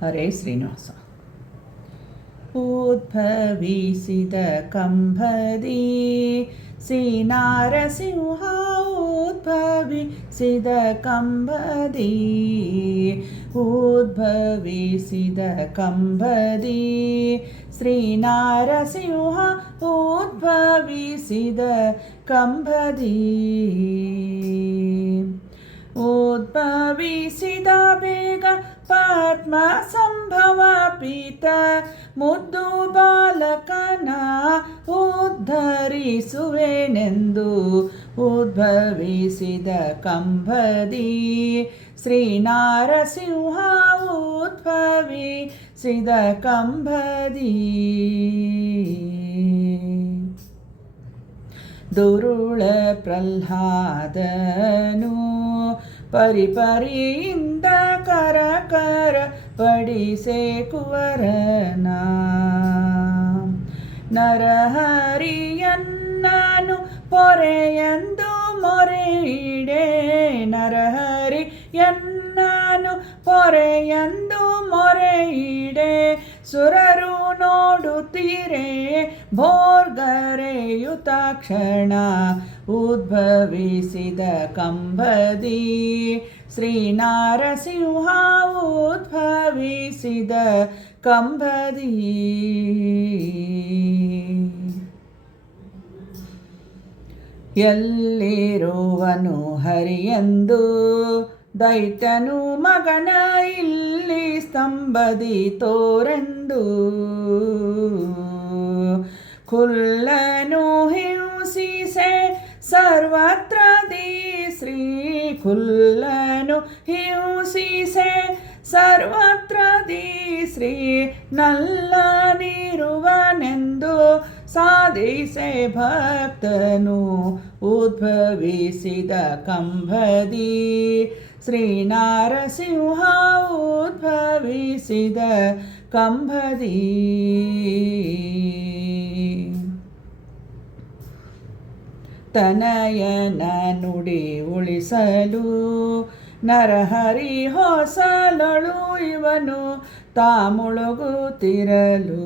ಹರೇ ಶ್ರೀನಿವಾಸ ಉದ್ಭವಿಸಿದ ಕಂಬದಿ ಶ್ರೀನಾರಸಿಂಹ ಉದ್ಭವಿಸಿದ ಕಂಬದಿ ಉದ್ಭವಿಸಿದ ಕಂಬದಿ ಶ್ರೀನಾರಸಿಂಹ ಉದ್ಭವಿಸಿದ ಕಂಬದಿ ಉದ್ಭವಿಸಿದ ಬೇಗ ಪದ್ಮ ಸಂಭವ ಪೀತ ಮುದ್ದು ಬಾಲಕನ ಉದ್ಧರಿಸುವೆನೆಂದು ಉದ್ಭವಿಸಿದ ಕಂಬದಿ. ಶ್ರೀನಾರಸಿಂಹ ಉದ್ಭವಿಸಿದ ಕಂಬದಿ. ದುರುಳ ಪ್ರಹ್ಲಾದನು ಪರಿಪರಿಯಿಂದ ಕರ ಕರ ಪಡಿಸೆ ಕುವರನ ನರಹರಿಯನ್ನನು ಪೊರೆಯಂದು ಮೊರೆಯಿಡೆ. ನರಹರಿಯನ್ನನು ಪೊರೆಯಂದು ಮೊರೆಯಿಡೆ. ಸುರರು ನೋಡುತ್ತೀರೆ ಭೋರ್ಗರೆಯುತಾಕ್ಷಣ ಉದ್ಭವಿಸಿದ ಕಂಬದಿ. ಶ್ರೀನಾರಸಿಂಹ ಉದ್ಭವಿಸಿದ ಕಂಬದಿ. ಎಲ್ಲಿರುವನು ಹರಿಯಂದು? ದೈತ್ಯನು ಮಗನ ಇಲ್ಲಿ ಸ್ತಂಭದಿ ತೋರೆಂದು. ಖುಲ್ಲನು ಖುಲ್ಲನು ಹಿಂಸಿಸೆ ಸರ್ವತ್ರ ದಿ ಶ್ರೀ ನಲ್ಲನಿರುವನೆಂದು ಸಾಧಿಸೆ ಭಕ್ತನು ಉದ್ಭವಿಸಿದ ಕಂಬದಿ. ಶ್ರೀನಾರಸಿಂಹ ಉದ್ಭವಿಸಿದ ಕಂಬದಿ. ತನಯನ ನುಡಿ ಉಳಿಸಲು ನರಹರಿ ಹೊಸಲಳು ಇವನು ತಾ ಮುಳುಗುತ್ತಿರಲು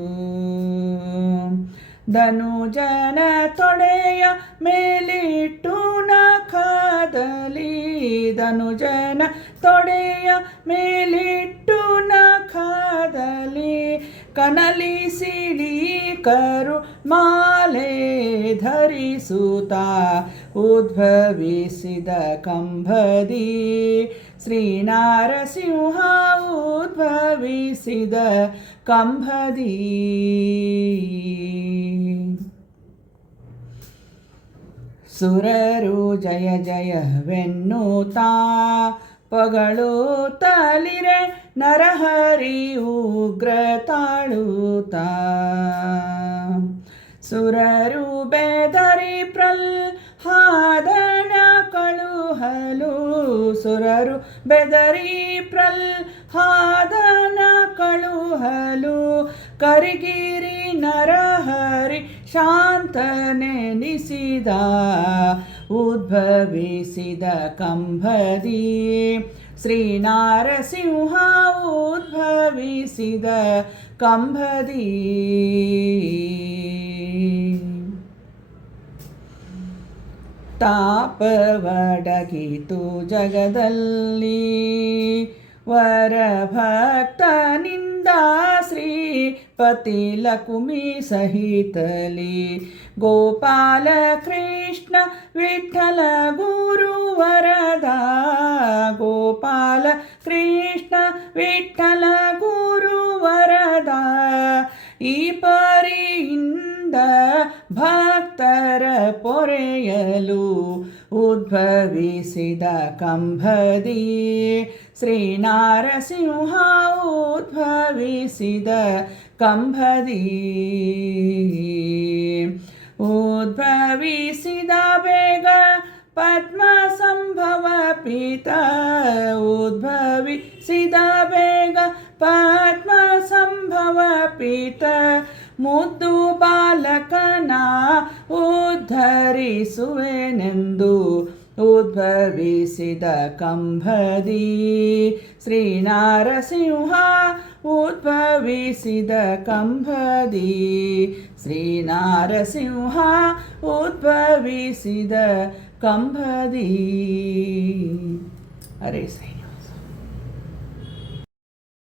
ಧನುಜನ ತೊಡೆಯ ಮೇಲಿಟ್ಟು ನಖದಲ್ಲಿ ಧನುಜನ ತೊಡೆಯ ಮೇಲಿಟ್ಟು ನಖದಲ್ಲಿ ಕನಲಿ ಸಿಳಿ ಕರು ಮಾಲೆ ಧರಿಸುತ್ತ ಉದ್ಭವಿಸಿದ ಕಂಬದಿ. ಶ್ರೀನಾರಸಿಂಹ ಉದ್ಭವಿಸಿದ ಕಂಬದಿ. ಸುರರು ಜಯ ಜಯವೆನ್ನುತ್ತಾ ಪಗಳುತ್ತಲಿರೆ ನರಹರಿ ಉಗ್ರ ತಾಳುತ್ತ ಸುರರು ಬೆದರಿ ಪ್ರಲ್ಹಾದನ ಕಳುಹಲು. ಸುರರು ಬೆದರಿ ಪ್ರಲ್ಹಾದನ ಕಳುಹಲು. ಕರಿಗಿರಿ ನರಹರಿ ಶಾಂತನೆನಿಸಿದ ಉದ್ಭವಿಸಿದ ಕಂಬದಿ. ಶ್ರೀನಾರಸಿಂಹ ಉದ್ಭವಿಸಿದ ಕಂಬದಿ. ತಾಪವಡಗಿತು ಜಗದಲ್ಲಿ ವರಭಕ್ತನಿಂದ ಶ್ರೀಪತಿ ಲಕುಮಿ ಸಹಿತಲಿ. ಗೋಪಾಲ ಕೃಷ್ಣ ವಿಠಲ ಗುರು ವರದ ಗೋಪಾಲ ಕೃಷ್ಣ ವಿಠಲ ಗುರು ವರದ ಈ ಪರಿಯಿಂದ ಭಕ್ತರ ಪೊರೆಯಲು ಉದ್ಭವಿಸಿದ ಕಂಬದಿ. ಶ್ರೀನಾರಸಿಂಹ ಉದ್ಭವಿಸಿದ ಕಂಬದಿ. ಉದ್ಭವಿಸಿದ ಬೇಗ ಪದ್ಮ ಸಂಭವ ಪೀತ ಉದ್ಭವಿಸಿದ ಸಂಭವ ಪೀತ ಮುದ್ದು ಬಾಲಕನ ಉದ್ಧರಿಸುವೆನೆಂದು ಉದ್ಭವಿಸಿದ ಕಂಬದಿ. ಶ್ರೀನಾರಸಿಂಹ ಉದ್ಭವಿಸಿದ ಕಂಬದಿ. ಶ್ರೀನಾರಸಿಂಹ ಉದ್ಭವಿಸಿದ ಕಂಬದಿ. ಅರೆ ಸಾಯಿ